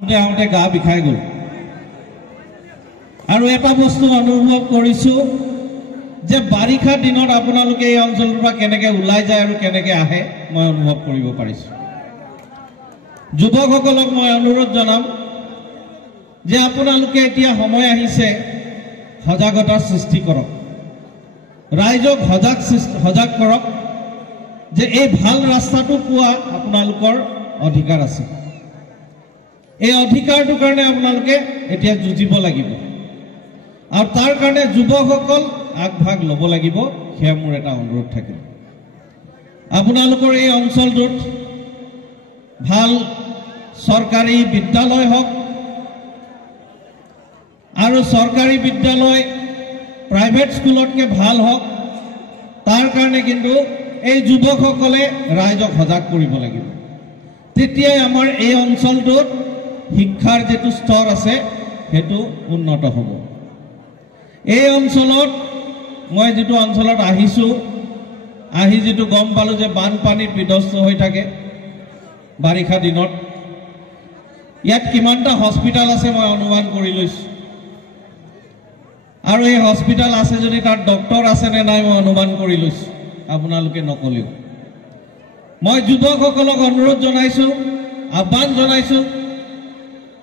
গা বিষাই গ'ল আৰু এটা বস্তু অনুভৱ কৰিছোঁ যে বাৰিষা দিনত আপোনালোকে এই অঞ্চলৰ পৰা কেনেকৈ ওলাই যায় আৰু কেনেকৈ আহে মই অনুভৱ কৰিব পাৰিছোঁ। যুৱকসকলক মই অনুৰোধ জনাম যে আপোনালোকে এতিয়া সময় আহিছে সজাগতাৰ সৃষ্টি কৰক, ৰাইজক সজাগ কৰক যে এই ভাল ৰাস্তাটো পোৱা আপোনালোকৰ অধিকাৰ আছে। এই অধিকাৰটোৰ কাৰণে আপোনালোকে এতিয়া যুঁজিব লাগিব আৰু তাৰ কাৰণে যুৱকসকল আগভাগ ল'ব লাগিব। সেয়া মোৰ এটা অনুৰোধ থাকিল। আপোনালোকৰ এই অঞ্চলটোত ভাল চৰকাৰী বিদ্যালয় হওক আৰু চৰকাৰী বিদ্যালয় প্ৰাইভেট স্কুলতকৈ ভাল হওক, তাৰ কাৰণে কিন্তু এই যুৱকসকলে ৰাইজক সজাগ কৰিব লাগিব। তেতিয়াই আমাৰ এই অঞ্চলটোত শিক্ষাৰ যেটো স্তৰ আছে সেইটো উন্নত হ'ব। এই অঞ্চলত মই যেটো অঞ্চলত আহিছোঁ, আহি যেটো গম পালোঁ যে বানপানীত বিধ্বস্ত হৈ থাকে বাৰিষা দিনত। ইয়াত কিমানটা হস্পিটাল আছে মই অনুমান কৰি লৈছোঁ আৰু এই হস্পিটাল আছে যদি তাত ডক্টৰ আছে নে নাই মই অনুমান কৰি লৈছোঁ, আপোনালোকে নকলেও। মই যুৱকসকলক অনুৰোধ জনাইছোঁ, আহ্বান জনাইছোঁ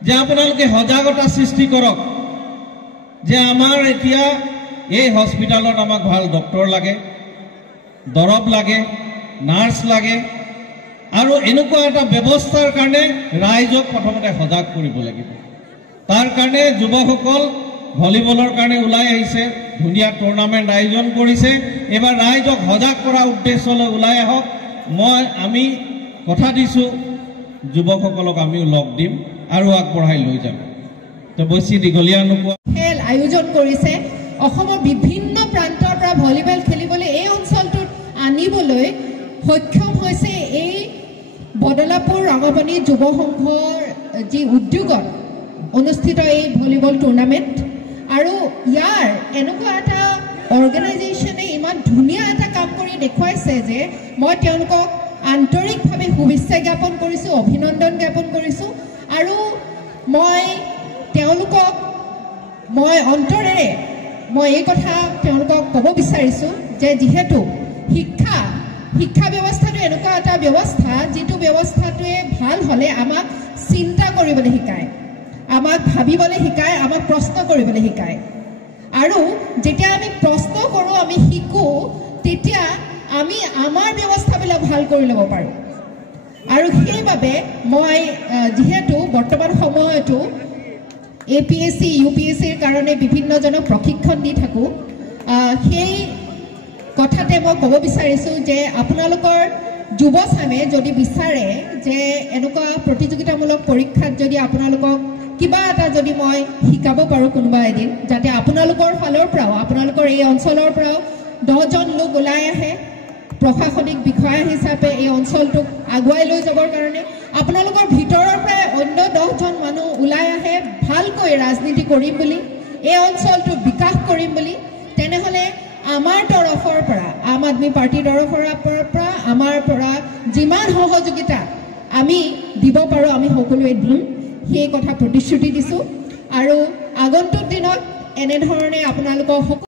যে আপোনালোকে সজাগতা সৃষ্টি কৰক যে আমাৰ এতিয়া এই হস্পিটালত আমাক ভাল ডক্টৰ লাগে, দৰৱ লাগে, নাৰ্ছ লাগে আৰু এনেকুৱা এটা ব্যৱস্থাৰ কাৰণে ৰাইজক প্ৰথমতে সজাগ কৰিব লাগিব। তাৰ কাৰণে যুৱকসকল ভলীবলৰ কাৰণে ওলাই আহিছে, ধুনীয়া টুৰ্ণামেণ্ট আয়োজন কৰিছে। এইবাৰ ৰাইজক সজাগ কৰা উদ্দেশ্যলৈ ওলাই আহক। আমি কথা দিছোঁ যুৱকসকলক আমিও লগ দিম আৰু আগবঢ়াই লৈ যাম। তো বেছি দীঘলীয়া নোপোৱা খেল আয়োজন কৰিছে। অসমৰ বিভিন্ন প্ৰান্তৰ পৰা ভলীবল খেলিবলৈ এই অঞ্চলটোত আনিবলৈ সক্ষম হৈছে এই বদলাপুৰ ৰঙাপানী যুৱ সংঘৰ যি উদ্যোগত অনুষ্ঠিত এই ভলীবল টুৰ্ণামেণ্ট। আৰু ইয়াৰ এনেকুৱা এটা অৰ্গেনাইজেশ্যনে ইমান ধুনীয়া এটা কাম কৰি দেখুৱাইছে যে মই তেওঁলোকক আন্তৰিকভাৱে শুভেচ্ছা জ্ঞাপন কৰিছোঁ, অভিনন্দন জ্ঞাপন কৰিছোঁ। আৰু মই তেওঁলোকক অন্তৰেৰে এই কথা তেওঁলোকক ক'ব বিচাৰিছোঁ যে যিহেতু শিক্ষা ব্যৱস্থাটো এনেকুৱা এটা ব্যৱস্থা যিটো ব্যৱস্থাটোৱে ভাল হ'লে আমাক চিন্তা কৰিবলৈ শিকায়, আমাক ভাবিবলৈ শিকায়, আমাক প্ৰশ্ন কৰিবলৈ শিকায়। আৰু যেতিয়া আমি প্ৰশ্ন কৰোঁ, আমি শিকোঁ, তেতিয়া আমি আমাৰ ব্যৱস্থাবিলাক ভাল কৰি ল'ব পাৰোঁ। আৰু সেইবাবে মই যিহেতু বৰ্তমান সময়তো APSC UPSCৰ কাৰণে বিভিন্নজনক প্ৰশিক্ষণ দি থাকোঁ, সেই কথাতে মই ক'ব বিচাৰিছোঁ যে আপোনালোকৰ যুৱচামে যদি বিচাৰে যে এনেকুৱা প্ৰতিযোগিতামূলক পৰীক্ষাত যদি আপোনালোকক কিবা এটা যদি মই শিকাব পাৰোঁ কোনোবা এদিন, যাতে আপোনালোকৰ ফালৰ পৰাও, আপোনালোকৰ এই অঞ্চলৰ পৰাও 10জন লোক ওলাই আহে প্ৰশাসনিক বিষয়া হিচাপে এই অঞ্চলটোক আগুৱাই লৈ যাবৰ কাৰণে, আপোনালোকৰ ভিতৰৰ পৰাই অন্য 10জন মানুহ ওলাই আহে ভালকৈ ৰাজনীতি কৰিম বুলি, এই অঞ্চলটো বিকাশ কৰিম বুলি, তেনেহ'লে আমাৰ তৰফৰ পৰা, আম আদমি পাৰ্টিৰ তৰফৰ পৰা আমাৰ পৰা যিমান সহযোগিতা আমি দিব পাৰোঁ আমি সকলোৱে দিম, সেই কথা প্ৰতিশ্ৰুতি দিছোঁ। আৰু আগন্তুক দিনত এনেধৰণে আপোনালোকক